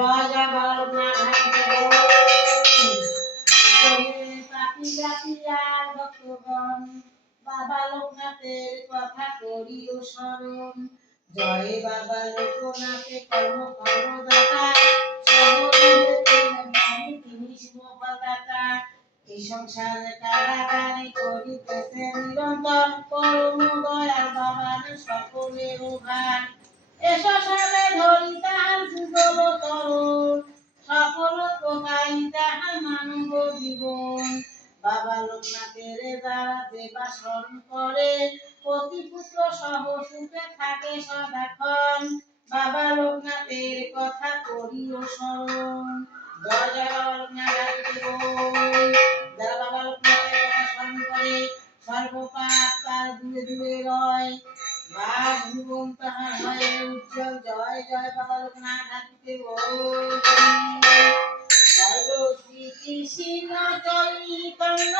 জয় জয় Balaknath Papiya peer ভক্তগণ বাবা লোকনাথের কথা করিও স্মরণ। জয় বাবা লোকনাথে কর্ম ফলদাতা তিনি শুভদাতা। এই সংসারে কারাগারে করিতেছে নিরন্তর পরম দয়াল বাবার সকলের ভার। এসো সবে ধরি তাহার যুগল তরণ সকল প্রকাই তাহার মানব জীবন। বাবা লোকনাথের যারা দেবা স্মরণ করে পতিপুত্র সহ সুখে থাকে সদাক্ষণ। বাবা লোকনাথের কথা করিও স্মরণ। জয় জয় বাবা লোকনাথ যারা বাবা লোকনাথের কথা স্মরণ করে সর্বপাপ তার দূরে দূরে রয়। বাস ভুবন তাহার হয় উজ্জ্বল। জয় জয় বাবা লোকনাথ জয় শ্রী কৃষ্ণ চৈতন্য।